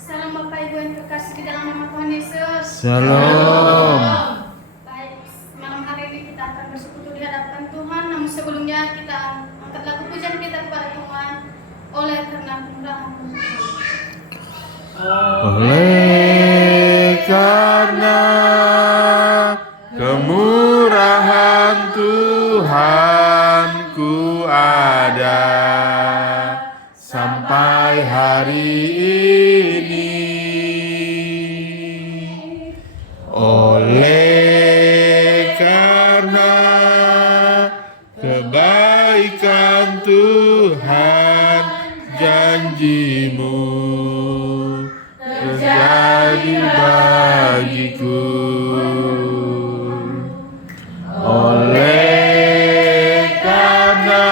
Salam Bapak Ibu yang terkasih di dalam nama Tuhan Yesus. Shalom. Baik, malam hari ini kita akan bersekutu di hadapan Tuhan. Namun sebelumnya kita angkat lagu pujian kita kepada Tuhan oleh karena kemurahan Tuhan. Oleh karena kemurahan Tuhan ku ada sampai hari ini. Oleh karena kebaikan Tuhan, janji-Mu terjadi bagiku. Oleh karena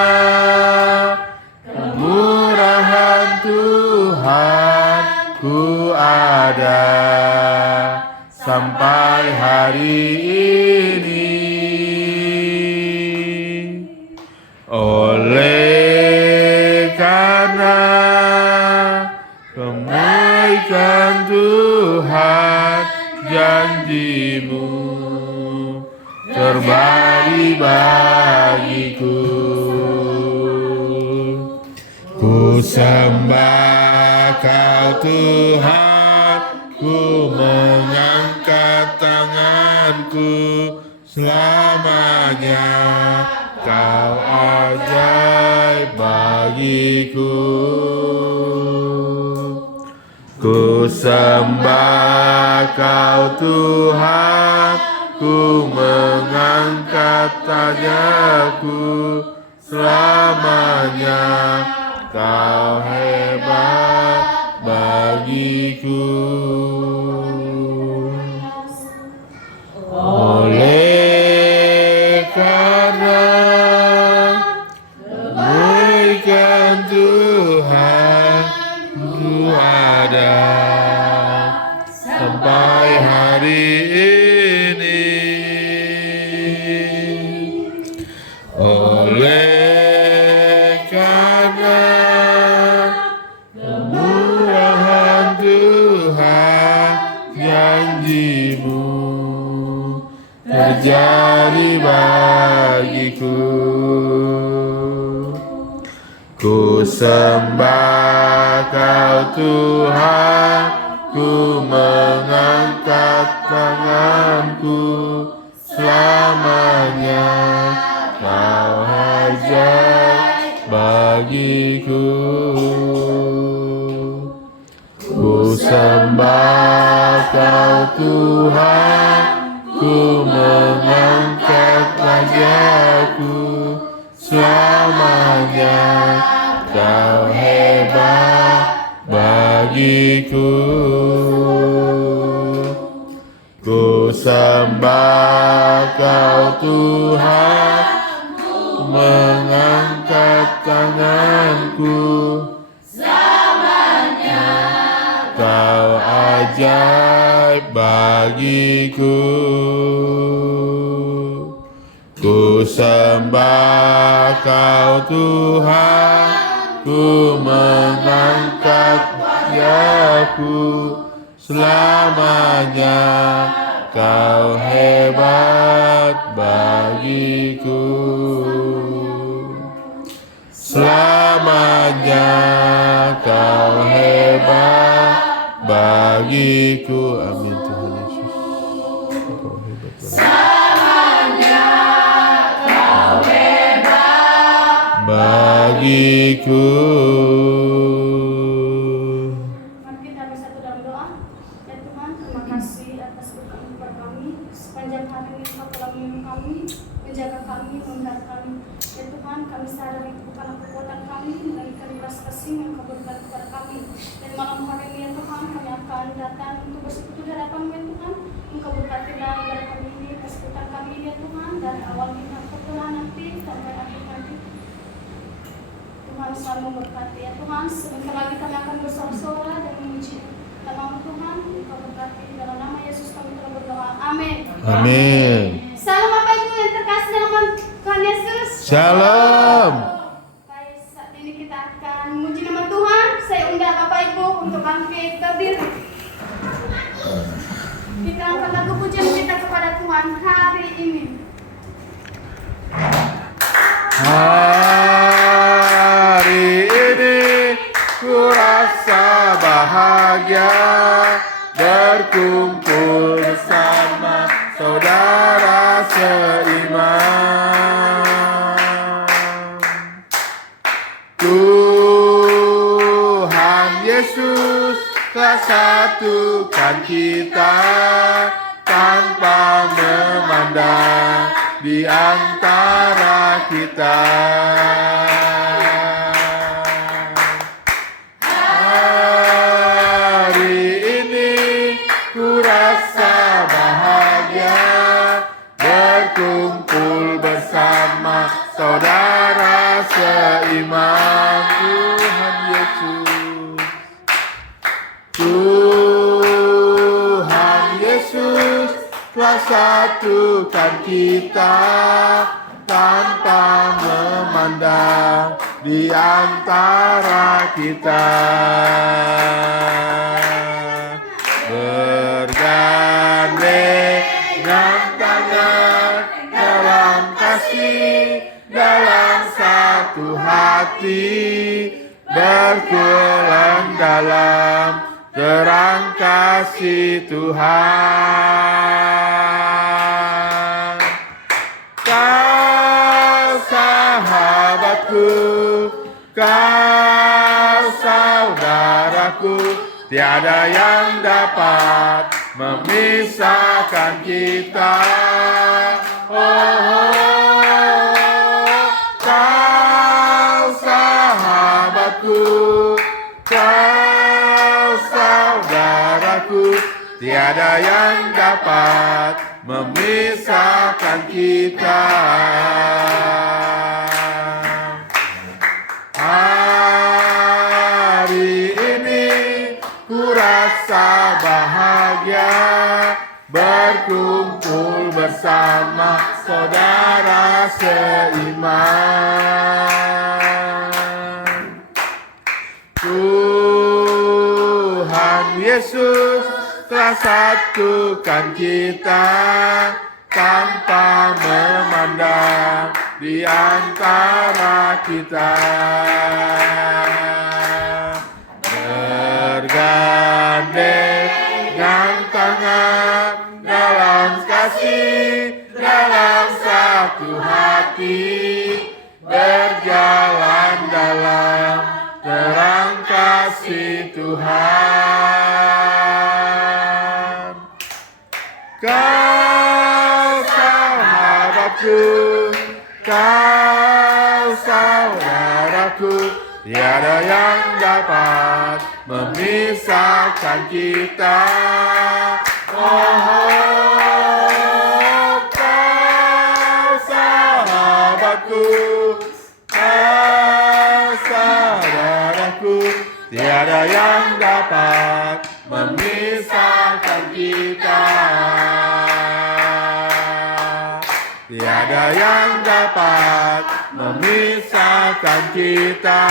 kemurahan Tuhan ku ada sampai hari ini. Oleh karena kebaikan Tuhan, janji-Mu terbagi bagiku. Ku sembah Kau Tuhan, ku mengangkat tanganku selamanya. Kau ajaib bagiku. Ku sembah Kau Tuhan, ku mengangkat tanganku selamanya. Kau hebat bagiku. Oleh karena kebaikan Tuhan ku ada sampai hari ini. Oleh karena kemurahan Tuhan, janji-Mu terjadi bagiku. Ku sembah Kau Tuhan, ku mengangkat tanganku selamanya. Kau ajaib bagiku. Ku sembah Kau Tuhan, ku mengangkat wajahku selamanya. Kau hebat bagiku. Ku sembah Kau Tuhan, ku mengangkat tanganku selamanya. Kau ajaib bagiku. Ku sembah Kau Tuhan, ku mengangkat wajahku selamanya. Kau hebat bagiku. Selamanya Kau hebat bagiku. Amin Tuhan Yesus. Kau hebat bagiku. Mari kita bersatu dalam doa. Ya Tuhan, terima kasih atas berkat kepada kami. Sepanjang hari ini Kau telah melindungi kami, menjaga kami, mengangkat kami. Ya Tuhan, kami sadar itu bukanlah kekuatan kami, melainkan belas kasih yang Kau berikan kepada kami. Dan malam hari ini ya Tuhan, kami akan datang untuk bersekutu di hadapan-Mu ya Tuhan. Engkau berkatilah ibadah kami ini, persekutuan kami ini ya Tuhan, dari awal kita ke Tuhan nanti sampai akhir nanti. Tuhan selalu memberkati ya Tuhan. Sebentar lagi kami akan bersorak-sorai dan memuji nama Tuhan. Engkau berkati dalam nama Yesus kami telah berdoa. Amin. Amin. Salam Bapak Ibu yang terkasih dalam Tuhan Yesus. Shalom. Baik, saat ini kita akan memuji nama Tuhan. Saya undang Bapak Ibu untuk bangkit. bangkit berdiri. Kita angkat lagu pujian kita kepada Tuhan hari ini. Hari ini ku rasa bahagia berkumpul bersama saudara seiman. Tuhan Yesus telah satukan kita tanpa memandang di antara kita. Hari ini ku rasa bahagia berkumpul bersama saudara seiman. Tuhan Yesus, Tuhan Yesus telah satukan kita tanpa memandang di antara kita. Bergandengan tangan dalam kasih, dalam satu hati, berkelan dalam terang kasih Tuhan. Kau sahabatku, kau saudaraku, tiada yang dapat memisahkan kita. Kau sahabatku, kau saudaraku, tiada yang dapat memisahkan kita. Hari ini ku rasa bahagia berkumpul bersama saudara seiman. Tuhan Yesus telah satukan kita tanpa memandang di antara kita. Bergandengan tangan dalam kasih, dalam satu hati, berjalan dalam terang kasih Tuhan. Kau sahabatku, kau saudaraku, tiada yang dapat memisahkan kita. Kau sahabatku, kau saudaraku, tiada yang dapat memisahkan kita. Tiada yang dapat memisahkan kita.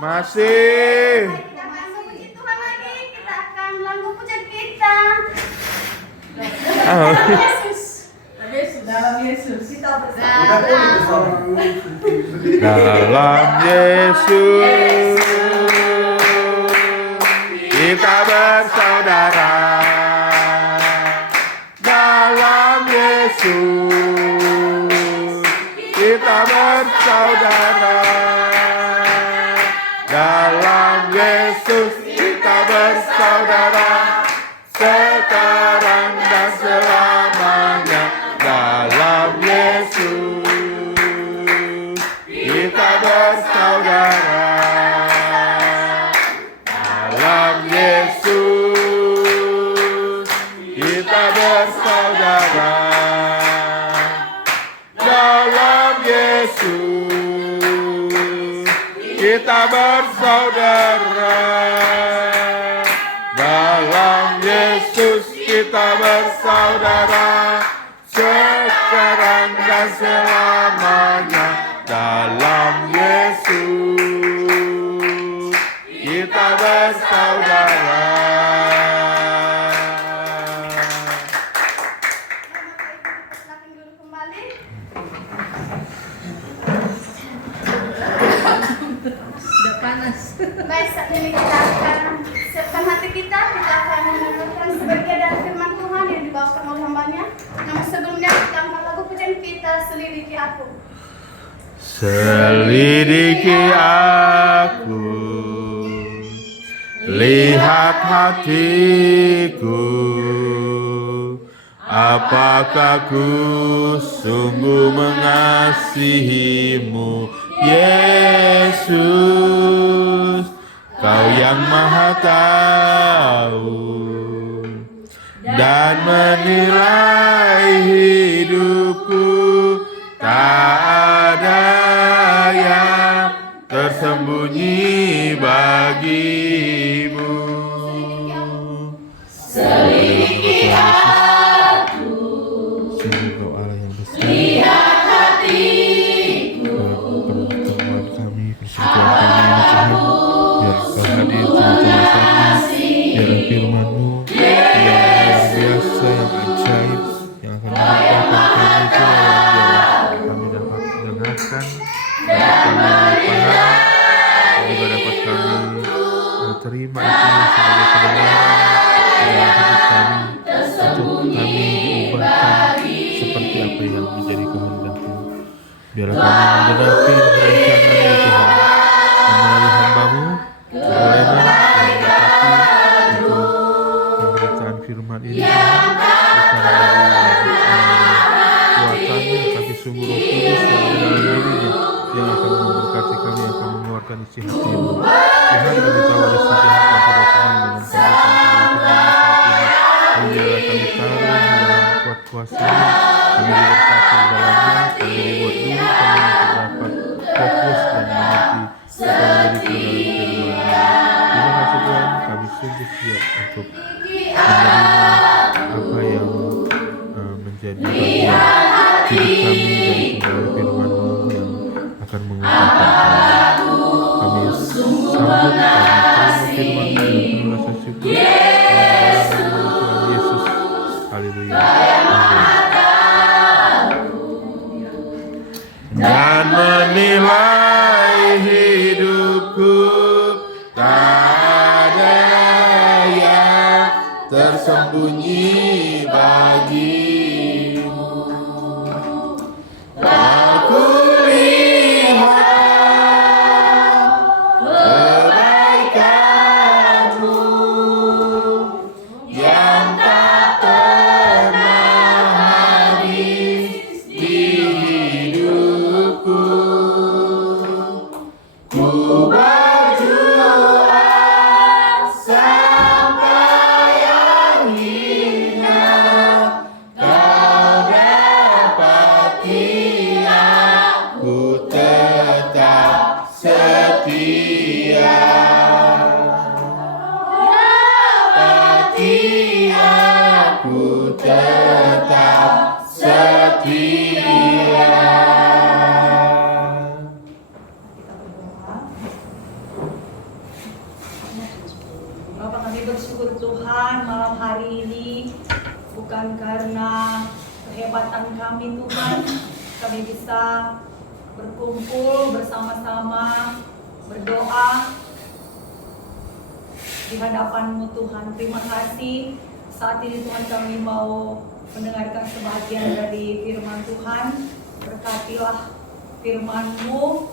Masih. Kita akan memuji Tuhan lagi. Kita akan lagu pujian kita. Dalam Yesus. Kita bersama. Dalam Yesus kita bersaudara. Dalam Yesus kita bersaudara. Dalam Yesus kita bersaudara, sekarang dan selamanya. Dalam Yesus kita bersaudara. Dalam Yesus kita bersaudara. Dalam Yesus kita bersaudara. Dalam Yesus kita bersaudara, sekarang dan selamanya. Dalam Sudah panas. Baik, saat ini kita akan siapkan hati kita akan mendengarkan sebagian dari firman Tuhan yang dibawakan oleh hambanya. Namun sebelumnya kita angkat lagu pujian kita, Selidiki Aku. Selidiki aku, lihat hatiku, apakah ku sungguh mengasihimu, Yesus, Kau yang Maha Tahu dan menilai hidupku, tak ada yang tersembunyi bagimu. Selidiki aku, sungguh Allah yang besar, lihat hatiku, pertemuan kami, persekutuan kami ini Tuhan, biar Kau hadir tengah-tengah kami, biar firman-Mu yang luar biasa, yang ajaib, yang akan mengubahkan kami Tuhan, biar kami dapat mendengarkan, dapat kami paham, juga dapat kami terima itu sebagai kebenaran dalam hidup kami, untuk kami diubahkan seperti apa yang menjadi kehendak-Mu. Biarlah kami menggenapi rencana-Mu Tuhan, melalui hamba-Mu, Olena, yang berkati untuk pemberitaan firman ini, bukan dari kuatannya, tapi sungguh Roh Kudus yang ada dalam dirinya, yang akan memberkati kami, akan mengeluarkan isi hati-Mu. Tuhan, kami tahu ada si jahat yang tidak senang dengan pemberitaan firman-Mu saat ini. Biarlah kami taruh dalam kuat kuasa-Mu, kami diberkati di dalamnya, kami dibuat dulu, kami untuk dapat fokus dan mengerti apa yang menjadi kebenaran firman-Mu. Terima kasih Tuhan, kami sungguh siap untuk menerima apa yang menjadi bagian hidup kami dari kebenaran firman-Mu yang akan mengubahkan kami. Kami sambut, kami terima firman-Mu dengan penuh rasa syukur. Dalam nama Tuhan Yesus, haleluya, amin. Dan menilai hidupku, tak ada yang tersembunyi bagimu. Aku lihat kebaikan-Mu yang tak pernah habis di hidupku. Ku berjuang sampai akhirnya, Kau dapati aku tetap setia. Dapati aku tetap setia. Bapak, kami bersyukur Tuhan malam hari ini, bukan karena kehebatan kami Tuhan, kami bisa berkumpul bersama-sama, berdoa di hadapan-Mu Tuhan. Terima kasih. Saat ini Tuhan, kami mau mendengarkan sebagian dari firman Tuhan. Berkatilah firman-Mu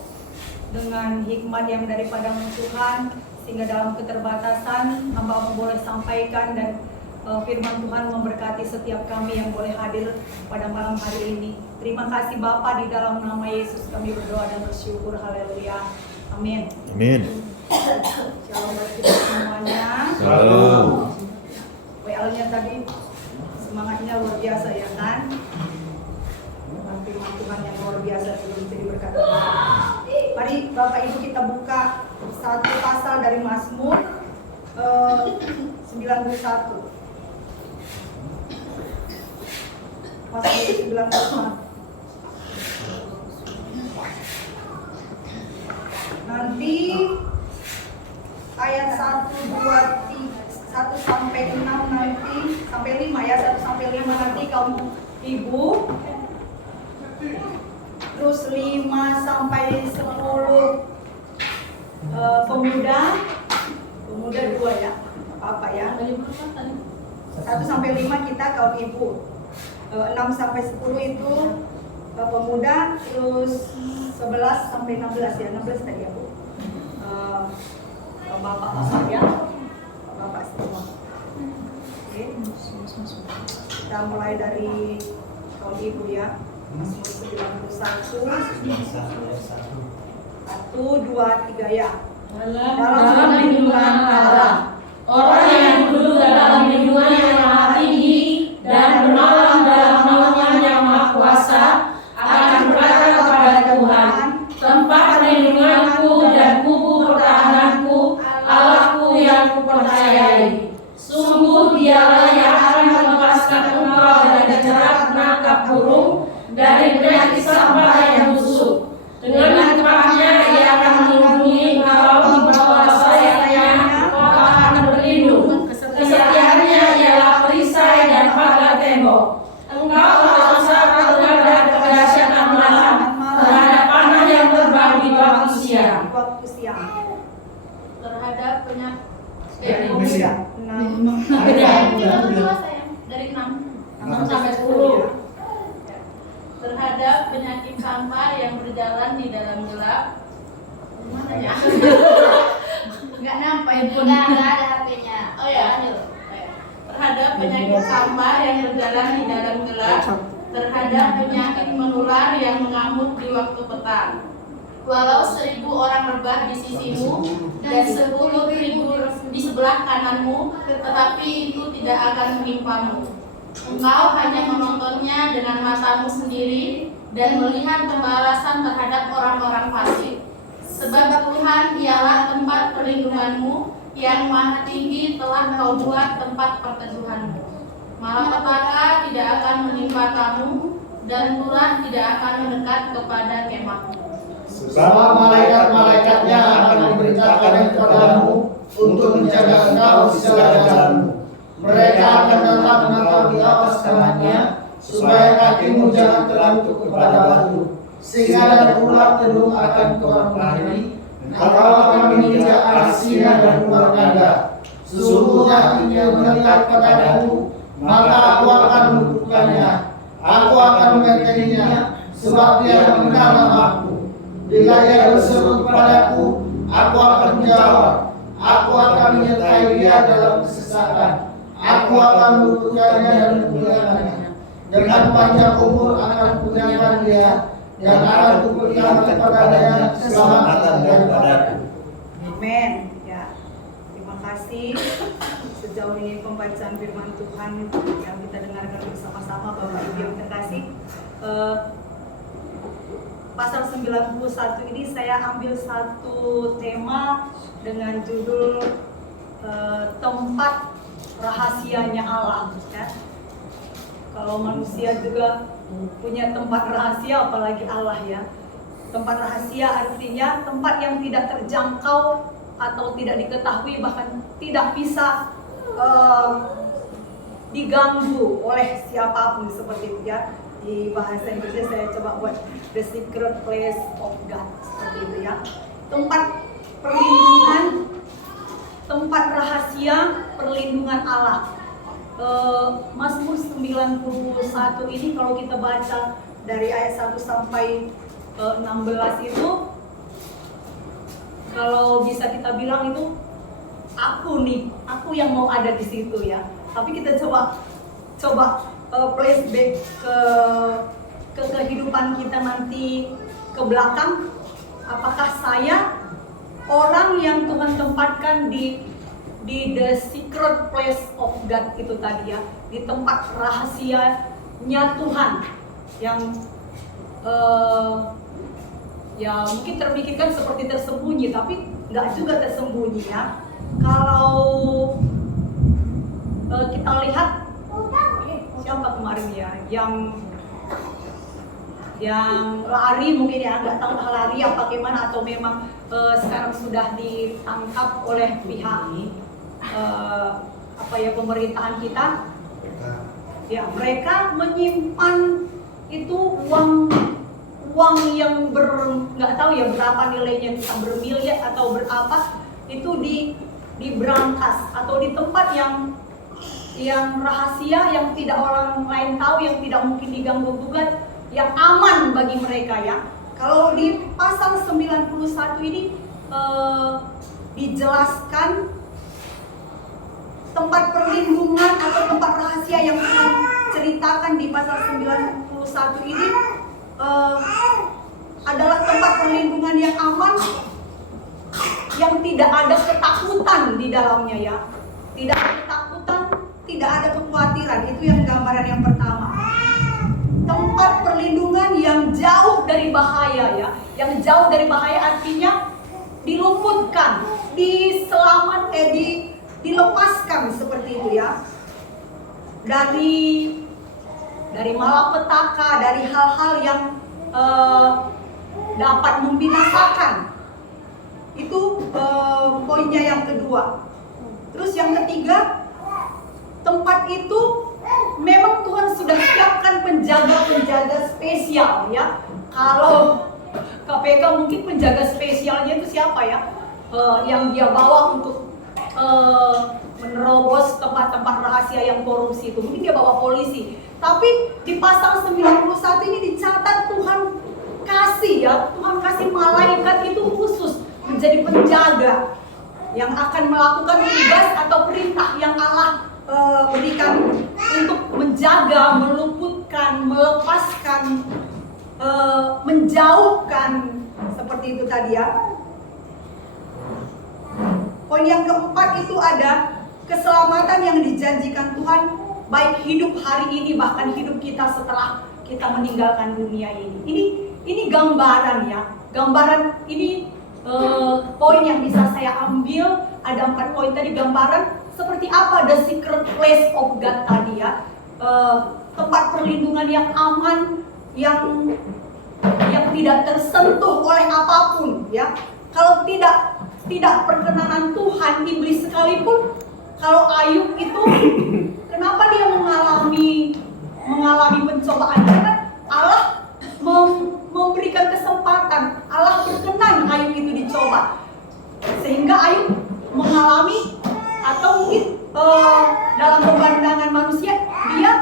dengan hikmat yang daripada-Mu Tuhan, sehingga dalam keterbatasan hamba-Mu boleh sampaikan, dan firman Tuhan memberkati setiap kami yang boleh hadir pada malam hari ini. Terima kasih Bapa, di dalam nama Yesus kami berdoa dan bersyukur. Haleluya, amin. Amin. Shalom bagi kita semuanya. Shalom. WL-nya tadi semangatnya luar biasa ya kan? Firman Tuhan yang luar biasa sebelum jadi berkat. Mari Bapak Ibu kita buka satu pasal dari Mazmur 91. Mazmur 91. Nanti ayat 1, 2, 1 sampai 6 nanti, sampai 5 ya, 1 sampai 5 nanti kamu Ibu. Terus 5 sampai 10 pemuda 2 ya, apa ya? 1 sampai 5 kita kaum ibu, 6 sampai 10 itu pemuda, terus 11 sampai 16 ya, 16 tadi ya Bu. Bapak-bapak ya, bapak semua. Oke, kita mulai dari kaum ibu ya. Mazmur 91, 1, 2, 3 ya. Dalam lindungan Allah, orang yang duduk dalam lindungan yang maha tinggi dan bermalam dalam naungan yang maha kuasa akan berkata kepada Tuhan, tempat perlindunganku dan kubu pertahananku, Allahku yang kupercayai. Sungguh dialah yang akan melepaskan engkau dari jerat penangkap burung, dari penyakit sampah yang busuk. Dengan tepatnya ia akan melindungi engkau di bawah sayapnya, kau akan berlindung. Kesetiaannya ialah perisai dan pagar tembok. Engkau tak usah terhadap kedahsyatan malam, terhadap panah yang terbang di waktu siang. Terhadap penyakit dari 6 sampai 10. Terhadap penyakit sampah yang berjalan di dalam gelap. Mana ya? Enggak nampak pun. Enggak ada HP-nya. Oh ya, lanjut. Terhadap penyakit sampah yang berjalan di dalam gelap, terhadap penyakit menular yang mengamuk di waktu petang. Walau 1000 orang rebah di sisimu dan 10.000 di sebelah kananmu, tetapi itu tidak akan menimpamu. Engkau hanya menontonnya dengan matamu sendiri dan melihat pembalasan terhadap orang-orang fasik. Sebab Tuhan ialah tempat perlindunganmu, yang maha tinggi telah kau buat tempat perteduhanmu. Malapetaka tidak akan menimpa kamu, dan ular tidak akan mendekat kepada kemahmu. Sebab malaikat-malaikatnya akan memerintahkan kepadamu untuk menjaga engkau di segala jalanmu. Mereka akan tetap menatap di atas tangannya, supaya kakimu jangan terangkut kepada batu. Sehingga dan ular telung akan kau lari, engkau akan menginjak arsinya dan ular naga. Sesungguhnya ia mendekat kepadamu, maka aku akan meluputkannya. Aku akan mengentenginya, sebab dia mengenal namaku. Bila ia berseru kepadaku, aku akan menjawab. Aku akan menyertai dia dalam kesesakan. Aku akan meluputkannya dan memuliakannya. Dengan panjang umur akan kunyatakan dia, dan akan kuberikan kepadanya keselamatan daripadaku. Amin. Ya, terima kasih. Sejauh ini pembacaan firman Tuhan yang kita dengarkan bersama-sama, Bapak Ibu yang terkasih. Pasal 91 ini saya ambil satu tema dengan judul tempat rahasianya Allah. Ya. Kalau manusia juga punya tempat rahasia, apalagi Allah ya. Tempat rahasia artinya tempat yang tidak terjangkau atau tidak diketahui, bahkan tidak bisa diganggu oleh siapapun, seperti itu ya. Di bahasa Inggrisnya saya coba buat the secret place of God, seperti itu ya. Tempat perlindungan, tempat rahasia perlindungan Allah. Mazmur 91 ini kalau kita baca dari ayat 1 sampai 16 itu, kalau bisa kita bilang itu aku yang mau ada di situ ya. Tapi kita coba flashback ke kehidupan kita nanti ke belakang. Apakah saya orang yang Tuhan tempatkan di the secret place of God itu tadi ya, di tempat rahasianya Tuhan yang ya mungkin terpikirkan seperti tersembunyi, tapi nggak juga tersembunyi ya. Kalau kita lihat siapa kemarin ya yang lari mungkin ya, nggak tahu lari apa gimana, atau memang sekarang sudah ditangkap oleh pihak pemerintahan kita ya. Mereka menyimpan itu uang uang yang nggak tahu ya berapa nilainya, bisa bermiliar atau berapa, itu diberangkas atau di tempat yang rahasia, yang tidak orang lain tahu, yang tidak mungkin diganggu gugat, yang aman bagi mereka ya. Kalau di pasal 91 ini dijelaskan tempat perlindungan atau tempat rahasia yang diceritakan di pasal 91 ini adalah tempat perlindungan yang aman, yang tidak ada ketakutan di dalamnya ya. Tidak ada ketakutan, tidak ada kekhawatiran. Itu yang gambaran yang pertama. Tempat perlindungan yang jauh dari bahaya ya. Yang jauh dari bahaya artinya diluputkan, dilepaskan seperti itu ya. Dari malapetaka, dari hal-hal yang dapat membinasakan. Itu poinnya yang kedua. Terus yang ketiga, tempat itu memang Tuhan sudah siapkan penjaga-penjaga spesial ya. Kalau KPK mungkin penjaga spesialnya itu siapa ya? Yang dia bawa untuk menerobos tempat-tempat rahasia yang korupsi itu. Mungkin dia bawa polisi. Tapi di pasal 91 ini dicatat Tuhan kasih ya. Tuhan kasih malaikat itu khusus menjadi penjaga yang akan melakukan tugas atau perintah yang Allah berikan untuk menjaga, meluputkan, melepaskan, menjauhkan, seperti itu tadi ya. Poin yang keempat itu ada keselamatan yang dijanjikan Tuhan, baik hidup hari ini bahkan hidup kita setelah kita meninggalkan dunia ini. Ini gambaran ya. Gambaran ini poin yang bisa saya ambil, ada 4 poin tadi. Gambaran seperti apa the secret place of God tadi ya. Tempat perlindungan yang aman, yang tidak tersentuh oleh apapun ya. Kalau tidak perkenanan Tuhan, iblis sekalipun, kalau Ayub itu kenapa dia mengalami pencobaan? Karena Allah memberikan kesempatan, Allah berkenan Ayub itu dicoba, sehingga Ayub mengalami, atau mungkin dalam pemandangan manusia dia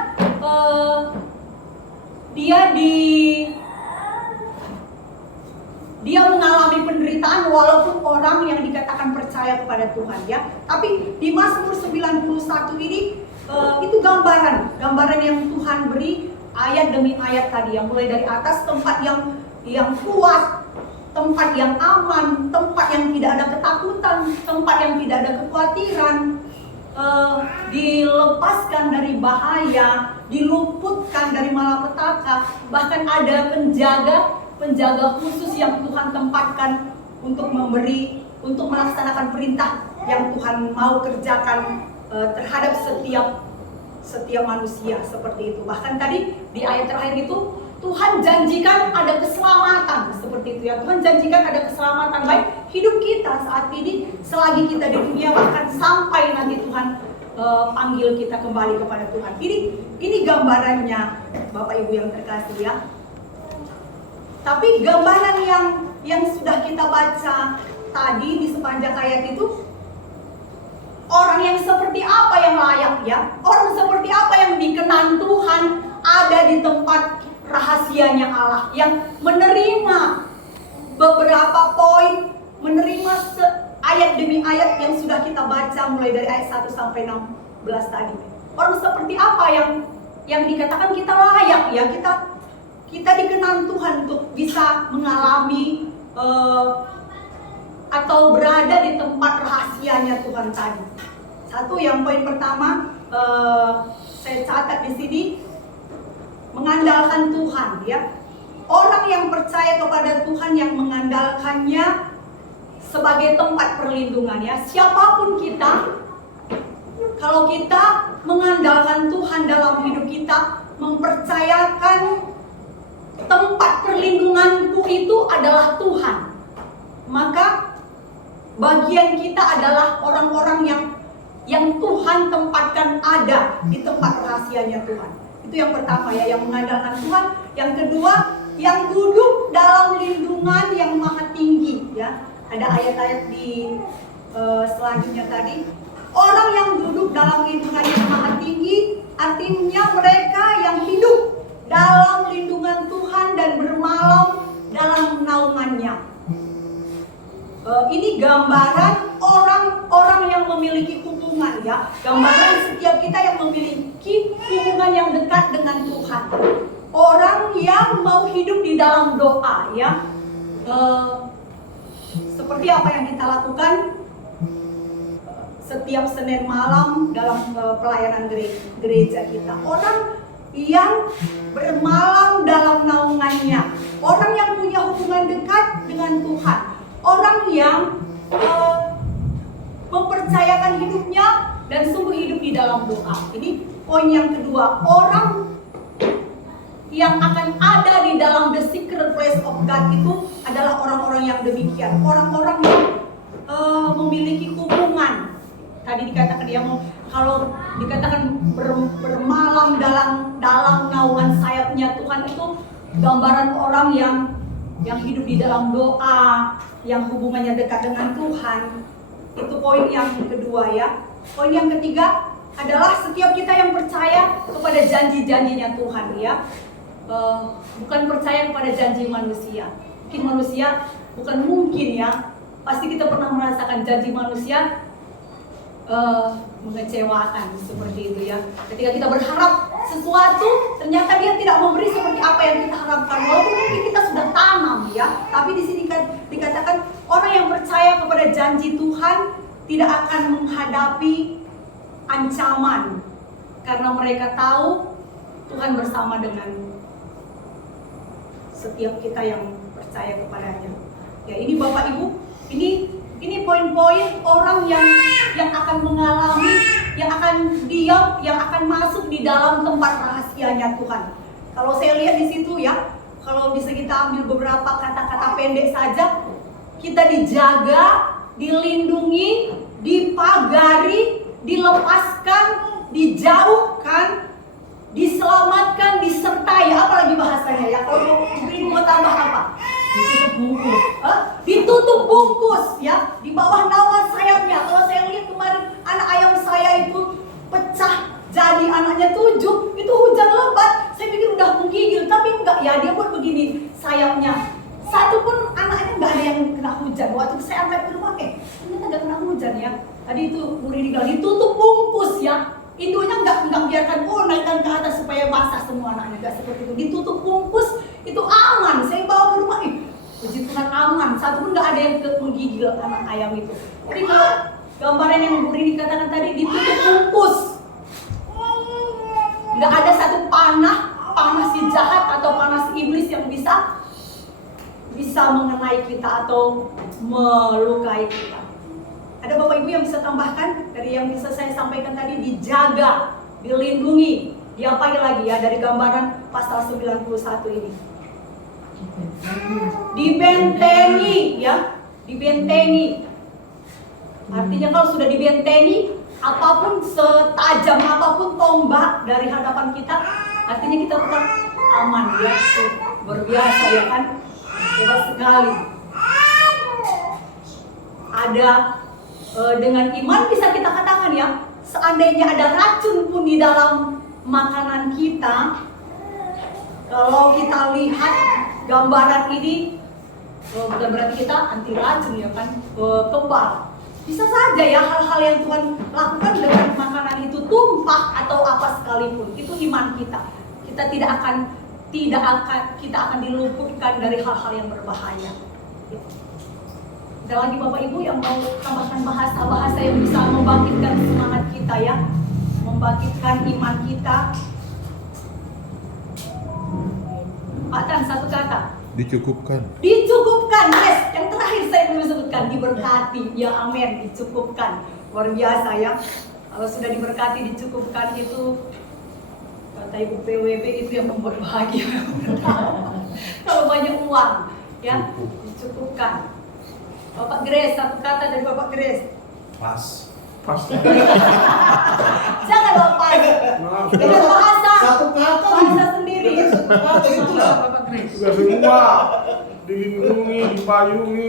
mengalami penderitaan walaupun orang yang dikatakan percaya kepada Tuhan ya. Tapi di Mazmur 91 ini itu gambaran yang Tuhan beri ayat demi ayat tadi, yang mulai dari atas, tempat yang kuat, tempat yang aman, tempat yang tidak ada ketakutan, tempat yang tidak ada kekhawatiran, dilepaskan dari bahaya, diluputkan dari malapetaka, bahkan ada penjaga khusus yang Tuhan tempatkan untuk melaksanakan perintah yang Tuhan mau kerjakan terhadap setiap manusia, seperti itu. Bahkan tadi di ayat terakhir itu Tuhan janjikan ada keselamatan, seperti itu ya. Tuhan janjikan ada keselamatan baik hidup kita saat ini, selagi kita di dunia, bahkan sampai nanti Tuhan panggil kita kembali kepada Tuhan. Ini gambarannya Bapak Ibu yang terkasih ya. Tapi gambaran yang sudah kita baca tadi di sepanjang ayat itu, orang yang seperti apa yang layak ya? Orang seperti apa yang dikenan Tuhan ada di tempat rahasianya Allah, yang menerima beberapa poin, menerima ayat demi ayat yang sudah kita baca mulai dari ayat 1 sampai 16 tadi. Orang seperti apa yang dikatakan kita layak ya? Kita dikenan Tuhan untuk bisa mengalami atau berada di tempat rahasianya Tuhan tadi. Satu, yang poin pertama saya catat di sini, mengandalkan Tuhan ya. Orang yang percaya kepada Tuhan, yang mengandalkannya sebagai tempat perlindungan ya. Siapapun kita, kalau kita mengandalkan Tuhan dalam hidup kita, mempercayakan tempat perlindunganku itu adalah Tuhan, maka bagian kita adalah orang-orang yang Tuhan tempatkan ada di tempat rahasianya Tuhan. Itu yang pertama ya, yang mengandalkan Tuhan. Yang kedua, yang duduk dalam lindungan yang maha tinggi, ya. Ada ayat-ayat di selanjutnya tadi. Orang yang duduk dalam lindungan yang maha tinggi, artinya mereka yang hidup dalam lindungan Tuhan dan bermalam dalam naungannya. Ini gambaran orang-orang yang memiliki hubungan, ya. Gambaran setiap kita yang memiliki hubungan yang dekat dengan Tuhan. Orang yang mau hidup di dalam doa, ya. Seperti apa yang kita lakukan setiap Senin malam dalam pelayanan gereja kita. Orang yang bermalam dalam naungannya, orang yang punya hubungan dekat dengan Tuhan, orang yang mempercayakan hidupnya dan sungguh hidup di dalam doa. Ini poin yang kedua, orang yang akan ada di dalam the secret place of God itu adalah orang-orang yang demikian, orang-orang yang memiliki hubungan. Tadi dikatakan dia kalau dikatakan bermalam dalam naungan sayapnya Tuhan, itu gambaran orang yang hidup di dalam doa, yang hubungannya dekat dengan Tuhan. Itu poin yang kedua, ya. Poin yang ketiga adalah setiap kita yang percaya kepada janji-janjinya Tuhan, ya. Bukan percaya kepada janji manusia. Mungkin manusia bukan mungkin, ya. Pasti kita pernah merasakan janji manusia mengecewakan seperti itu, ya. Ketika kita berharap sesuatu, ternyata dia tidak memberi seperti apa yang kita harapkan. Walaupun mungkin kita sudah tanam, ya. Tapi di sini dikatakan orang yang percaya kepada janji Tuhan tidak akan menghadapi ancaman karena mereka tahu Tuhan bersama dengan setiap kita yang percaya kepadanya. Ya, ini Bapak Ibu, ini poin-poin orang yang akan mengalami, yang akan diam, yang akan masuk di dalam tempat rahasianya Tuhan. Kalau saya lihat di situ, ya, kalau bisa kita ambil beberapa kata-kata pendek saja, kita dijaga, dilindungi, dipagari, dilepaskan, dijauhkan, diselamatkan, disertai. Apalagi bahasanya, ya? Kalau Ibu mau tambah apa? Ditutup bungkus, ya, di bawah naungan sayapnya. Kalau saya lihat kemarin anak ayam saya itu pecah jadi anaknya 7, itu hujan lebat. Saya pikir udah menggigil, tapi enggak, ya, dia buat begini sayapnya. Satu pun anaknya enggak ada yang kena hujan. Waktu saya angkat ke rumah, ternyata enggak kena hujan, ya. Tadi itu murid bilang ditutup bungkus, ya. Indunya enggak biarkan naikkan ke atas supaya basah semua anaknya, enggak seperti itu. Ditutup bungkus, itu aman. Saya bawa ke rumah, puji Tuhan aman. Satu pun enggak ada yang menggigil anak ayam itu. Jadi kalau gambaran yang Bu Rini katakan tadi, ditutup bungkus. Enggak ada satu panah si jahat atau panah si iblis yang bisa mengenai kita atau melukai kita. Ada Bapak Ibu yang bisa tambahkan dari yang bisa saya sampaikan tadi? Dijaga, dilindungi, diapain lagi, ya, dari gambaran pasal 91 ini? Dibentengi, ya, dibentengi. Artinya kalau sudah dibentengi, apapun setajam apapun tombak dari hadapan kita, artinya kita tetap aman, ya. Berbiasa, ya kan? Hebat sekali. Ada dengan iman bisa kita katakan, ya, seandainya ada racun pun di dalam makanan kita, kalau kita lihat gambaran ini, bukan berarti kita anti racun, ya kan, kebal. Bisa saja, ya, hal-hal yang Tuhan lakukan dengan makanan itu tumpah atau apa sekalipun, itu iman kita. Kita akan diluputkan dari hal-hal yang berbahaya. Ada lagi Bapak Ibu yang mau tambahkan bahasa-bahasa yang bisa membangkitkan semangat kita, ya, membangkitkan iman kita. Pak Tan, satu kata. Dicukupkan. Dicukupkan, yes. Yang terakhir saya belum sebutkan, diberkati. Ya, amin, dicukupkan. Luar biasa, ya. Kalau sudah diberkati, dicukupkan itu, kata Ibu PWB, itu yang membuat bahagia. Kalau banyak uang, ya, dicukupkan. Bapak Grace, satu kata dari Bapak Grace. Pas. Jangan Bapak. Dengan bahasa Satu kata. Bahasa sendiri. Satu kata itulah. Bapak Grace. Sudah semua dilindungi, dipayungi,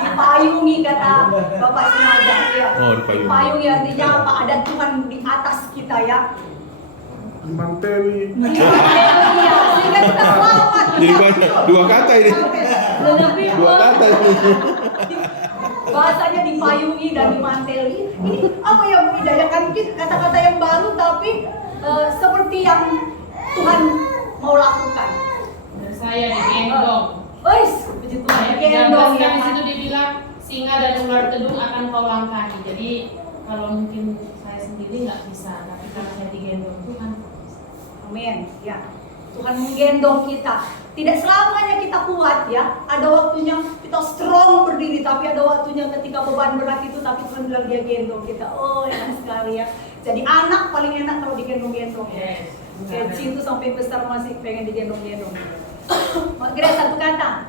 Dipayungi kata Bapak Sinaga ya. Oh, dipayungi. Dipayungi artinya apa? Ada Tuhan di atas kita ya. dimanteli. Iya, sehingga kita selamat. Jadi banyak, dua kata ini. Dua kata ini. Bahasanya dipayungi dan dimanteli. Ini apa yang membedakan kata-kata yang baru tapi seperti yang Tuhan mau lakukan. Dan saya digendong. Wes, puji Tuhan. Saya Gendong digambarkan ya. di situ dibilang singa dan ular tedung akan kau langkahi. Jadi kalau mungkin saya sendiri nggak bisa, tapi kalau saya digendong Tuhan. Amin. Ya. Tuhan menggendong kita. Tidak selamanya kita kuat ya. Ada waktunya kita strong berdiri, tapi ada waktunya ketika beban berat itu, tapi Tuhan bilang dia gendong kita. Oh, enak sekali ya. Jadi anak paling enak kalau digendong-gendong. Yes. Kecil itu sampai besar masih pengen digendong-gendong. Kira satu kata.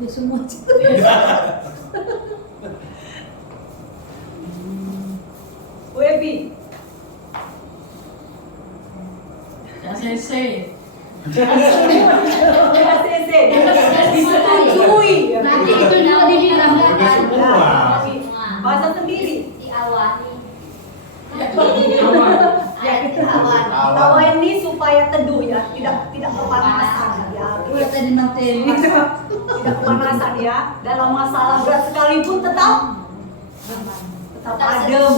Ya semua. Webi. ACC. Disetujui. Nanti itu mau dibilang Udah semua. Bahasa sendiri. diawani. Ya itu awan. Awan ini supaya teduh ya, tidak kepanasan ya. Tidak kepanasan ya. Dalam masalah berat sekalipun tetap adem,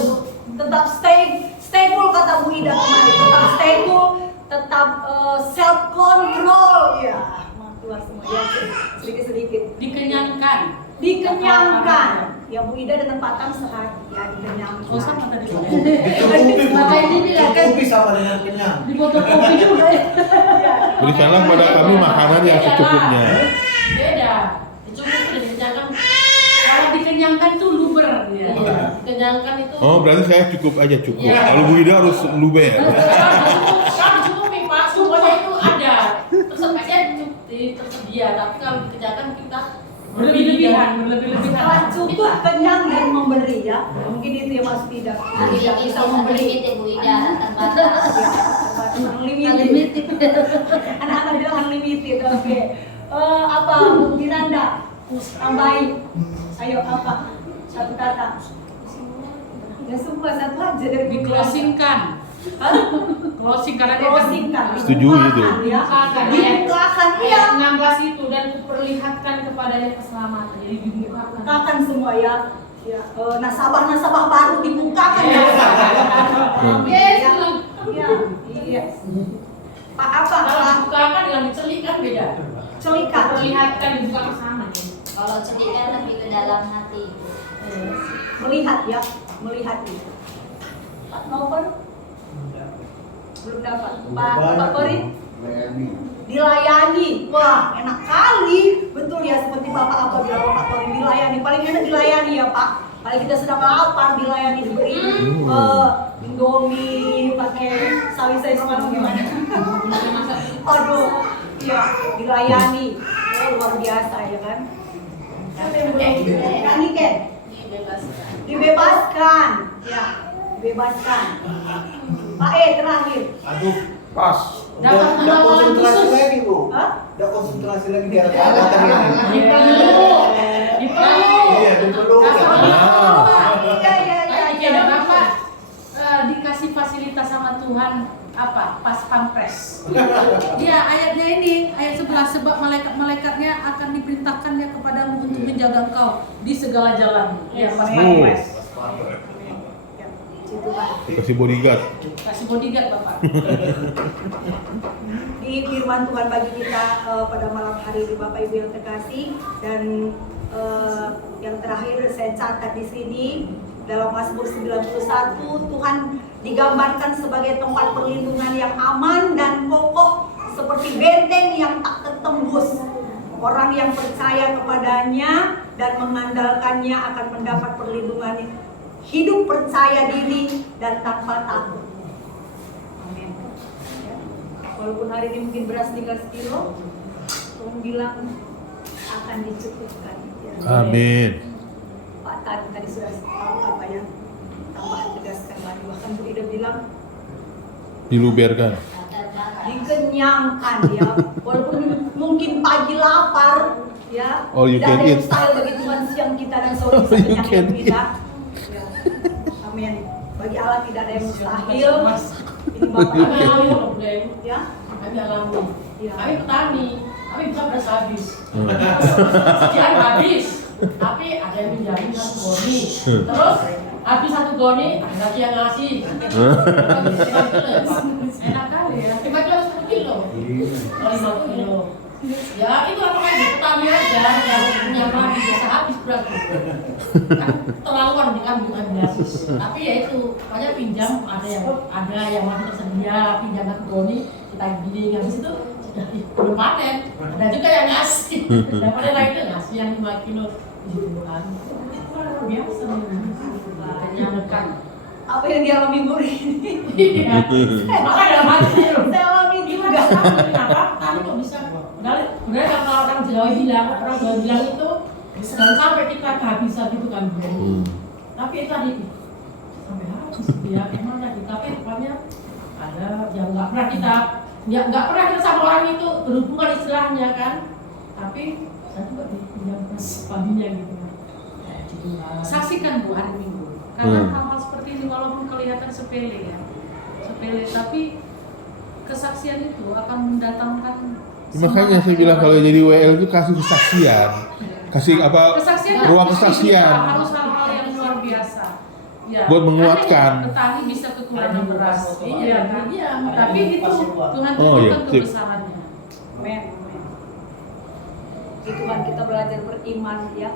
tetap stay cool kata Bu Ida kemarin. Tetap stay cool, tetap self control ya. Keluar semua ya, sedikit-sedikit. Dikenyangkan. Dikenyangkan. Ya Bu Ida dengan Pak Tam sehati ya dikenyangkan. Oh sama tadi. Dicukupi sama dengan kenyang. Di botol kopi juga ya. Berikanlah pada kami makanan yang secukupnya. Beda. Dicukupi dan dikenyangkan. Kalau dikenyangkan tuh luber ya. Dikenyangkan itu. Oh, berarti saya cukup aja cukup. Kalau Bu Ida harus luber. Dicukupi Pak, semuanya itu ada. Tersedia tersedia, tapi kalau dikenyangkan kita berlebihan. Setelah cukup, kenyang dan memberi ya. Mungkin itu ya Mas Ida. Tidak bisa memberi. Bu Ida terbatas. Ya, unlimited. Anak-anak bilang unlimited. Oke. Apa Bu Miranda? Tambahin. Ayo apa? Satu kata. Ya semua satu aja dari Di closingkan. Closing karena dia kan Closingkan. Setuju itu. Ya. dibukakan Dibukakan ya. ayat 16 itu dan kuperlihatkan kepadanya keselamatan. Jadi dibukakan. Bukakan semua ya. Ya, nasabah-nasabah baru dibukakan ya. Yes, Ya. bilang. Iya, iya. Pak apa? Kalau Pak dibukakan dengan dicelik kan beda. Celika. Perlihatkan dibukakan sama ya. Kalau cedikan lebih ke dalam hati. Melihat ya, melihat itu. Pak Novel belum dapat. Pak Korin dilayani. Wah, enak kali. Betul ya seperti Bapak apa bilang Pak Korin dilayani. Paling enak dilayani ya Pak. Kalau kita sedang lapar dilayani diberi Indomie pakai sawi saya semalam gimana? Aduh, iya dilayani. Oh, luar biasa ya kan? Siapa yang belum? Kak Niken dibebaskan. Ya, dibebaskan. Pak terakhir. Aduh, Pas. udah konsentrasi lagi Bu. Hah? Udah konsentrasi lagi di apa tadi ini. Dipeluk. Iya, dipeluk. Iya. Dan Bapak dikasih fasilitas sama Tuhan apa? Pas pampres. Iya, ayatnya ini, ayat 11, sebab malaikat-malaikatnya akan diperintahkannya kepadamu untuk menjaga engkau di segala jalan. Ya, pas Oh. pampres. Ya, puji Tuhan. Dikasih bodyguard. Kasih bodyguard Bapak. Di firman Tuhan bagi kita pada malam hari ini Bapak Ibu yang terkasih, dan yang terakhir saya catat di sini dalam Mazmur 91 Tuhan digambarkan sebagai tempat perlindungan yang aman dan kokoh seperti benteng yang tak tertembus. Orang yang percaya kepadanya dan mengandalkannya akan mendapat perlindungan, hidup percaya diri dan tanpa takut. Amin. Ya. Walaupun hari ini mungkin beras tinggal sekilo, Tuhan bilang akan dicukupkan. Ya. Amin. Pak Tan tadi sudah apa ya, tambah tegaskan lagi. Bahkan Bu Ida bilang Diluberkan. dikenyangkan ya, walaupun mungkin pagi lapar ya, All you tidak can ada yang eat. mustahil bagi Tuhan. Siang kita dan sore bisa All you kenyang can dan kita ya. Amin. Bagi Allah tidak ada yang mustahil. Ini Bapak Kami alami loh, Bunda. ya, Kami alami. ya. Kami petani, kami bisa beras habis. Sekian habis, tapi ada yang minjamin 1 goni. Terus habis 1 goni, ada lagi yang ngasih. Enak kali ya. 5 kilo 10 kilo. Oh, 5 kilo. Ya itu apa di petani aja yang punya padi bisa habis beras. Kan terlaluan kan bukan habis. Tapi ya itu, makanya pinjam ada yang masih tersedia pinjam 1 goni, kita giling habis itu sudah belum panen. Ada juga yang ngasih. Dan panen lain itu ngasih yang 5 kilo gitu kan. Biasa kenyangkan. Apa yang dialami Bu ini? Iya. Maka dalam hati Saya alami juga. Kenapa? Tadi kok bisa? Benar kata orang Jawa bilang itu jangan sampai kita kehabisan gitu kan. Tapi itu tadi sampai habis ya gimana kita, tapi rupanya ada yang nggak pernah kita sama orang itu berhubungan istilahnya kan. Tapi saya juga pinjam paginya gitu kan. Saksikan Bu hari Minggu. Karena hal-hal seperti ini walaupun kelihatan sepele ya, tapi kesaksian itu akan mendatangkan. Makanya saya bilang kalau jadi WL itu kasih kesaksian, kasih apa? Kesaksian Ruang harus kesaksian. dibuka, harus hal-hal yang luar biasa. Ya. Buat menguatkan. Aneh, petani bisa kekurangan beras. Iya kan? Iya, Tapi itu Tuhan Oh, iya. tunjukkan kebesarannya. Amin. Di Tuhan kita belajar beriman ya.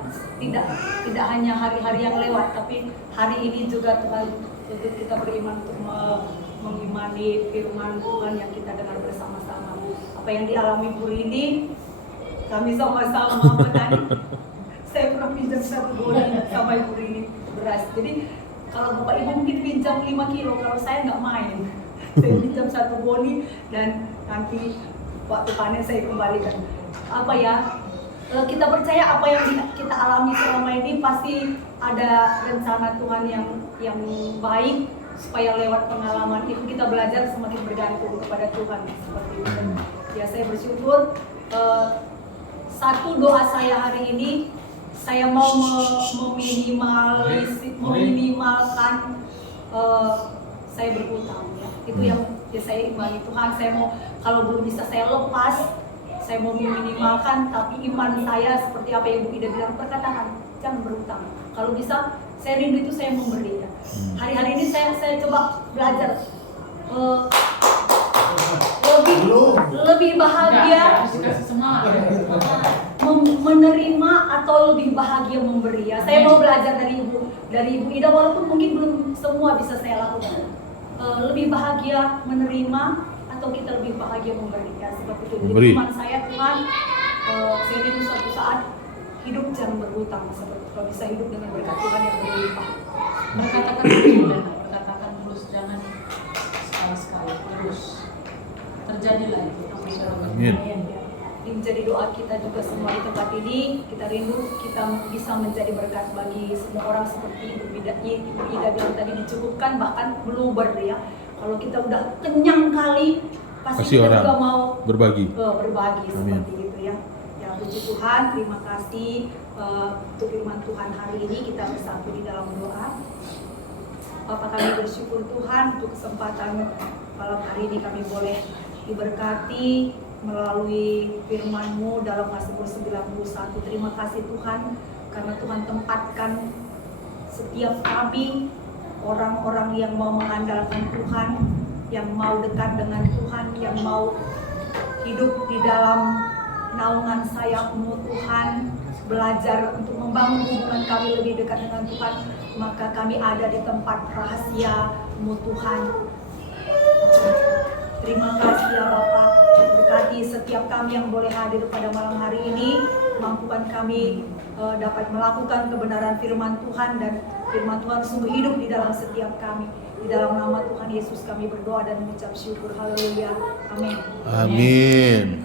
Tidak hanya hari-hari yang lewat, tapi hari ini juga Tuhan tuntut kita beriman untuk mengimani firman Tuhan yang kita dengar bersama-sama. Apa yang dialami Bu Rini, kami sama-sama petani. Saya pernah pinjam 1 goni sama Ibu Rini beras. Jadi kalau Bapak Ibu mungkin pinjam 5 kilo, kalau saya nggak main. Saya pinjam 1 goni dan nanti waktu panen saya kembalikan. Apa ya? Kita percaya apa yang kita alami selama ini pasti ada rencana Tuhan yang baik, supaya lewat pengalaman itu kita belajar semakin bergantung kepada Tuhan seperti itu. Ya saya bersyukur. Satu doa saya hari ini, saya mau meminimalkan saya berhutang ya. Itu yang saya imani Tuhan. Saya mau, kalau belum bisa saya lepas, saya mau meminimalkan, tapi iman saya seperti apa yang Bu Ida bilang, perkataan jangan berhutang. Kalau bisa saya rindu itu saya memberi ya. Hari-hari ini saya coba belajar lebih bahagia menerima atau lebih bahagia memberi ya. Saya mau belajar dari Ibu Ida, walaupun mungkin belum semua bisa saya lakukan. Lebih bahagia menerima atau kita lebih bahagia memberi ya, seperti itu. Jadi iman saya Tuhan, saya rindu suatu saat hidup jangan berhutang, seperti kalau bisa hidup dengan berkat Tuhan yang berlimpah. Berkatakan terus, jangan sekali-sekali terus terjadilah itu. Amin. Ini menjadi doa kita juga semua di tempat ini. Kita rindu kita bisa menjadi berkat bagi semua orang seperti Ibu Ida bilang tadi, dicukupkan bahkan meluber ya. Kalau kita udah kenyang kali, pasti Kasih kita orang. juga mau Berbagi. berbagi Amin. seperti itu ya. Ya puji Tuhan, terima kasih untuk firman Tuhan hari ini. Kita bersatu di dalam doa. Bapak, kami bersyukur Tuhan untuk kesempatan malam hari ini kami boleh diberkati melalui firman-Mu dalam Mazmur 91. Terima kasih Tuhan, karena Tuhan tempatkan setiap kami orang-orang yang mau mengandalkan Tuhan, yang mau dekat dengan Tuhan, yang mau hidup di dalam naungan sayap-Mu Tuhan, belajar untuk membangun hubungan kami lebih dekat dengan Tuhan. Maka kami ada di tempat rahasia-Mu Tuhan. Terima kasih ya Bapak, berkati setiap kami yang boleh hadir pada malam hari ini. Mampukan kami dapat melakukan kebenaran firman Tuhan, dan firman Tuhan sungguh hidup di dalam setiap kami. Di dalam nama Tuhan Yesus kami berdoa dan mengucap syukur. Haleluya. Amin. Amin.